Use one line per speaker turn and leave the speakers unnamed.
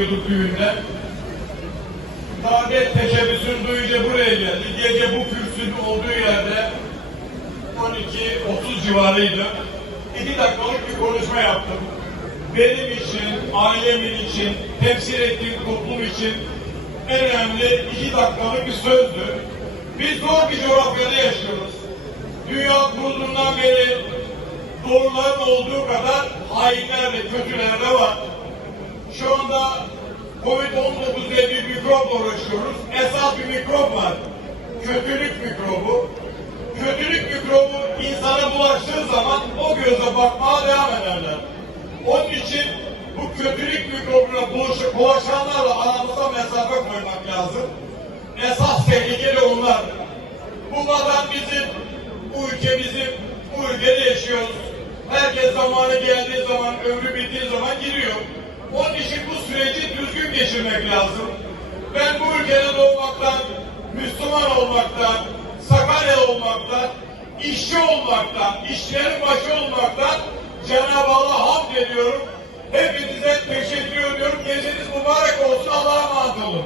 gidiyorduk düğünden. Saadet teşebbüsünü duyunca buraya geldi. Gece bu kürsünün olduğu yerde 12-30 civarıydı. İki dakikalık bir konuşma yaptım. Benim için, ailemin için, temsil ettiğim toplum için en önemli iki dakikalık bir sözdü. Biz zor bir coğrafyada yaşıyoruz. Dünya kurulduğundan beri doğruların olduğu kadar hainler ve kötüler de var. Şu anda Covid-19 diye bir mikropla uğraşıyoruz. Esas bir mikrop var. Kötülük mikrobu. Kötülük mikrobu insana bulaştığı zaman o göze bakmaya devam ederler. Onun için bu kötülük mikrobuna bulaşıp bulaşanlarla aramıza mesafe koymak lazım. Esas tehlike de onlar. Bu vatan bizim, bu ülke bizim, bu ülkede yaşıyoruz. Herkes zamanı geldiği zaman, ömrü bittiği zaman giriyor. Onun için bu geçirmek lazım. Ben bu ülkede doğmaktan, Müslüman olmaktan, Sakarya olmaktan, işçi olmaktan, işçilerin başı olmaktan Cenab-ı Allah'a hamd ediyorum. Hepinize teşekkür ediyorum. Geceniz mübarek olsun. Allah'a emanet olun.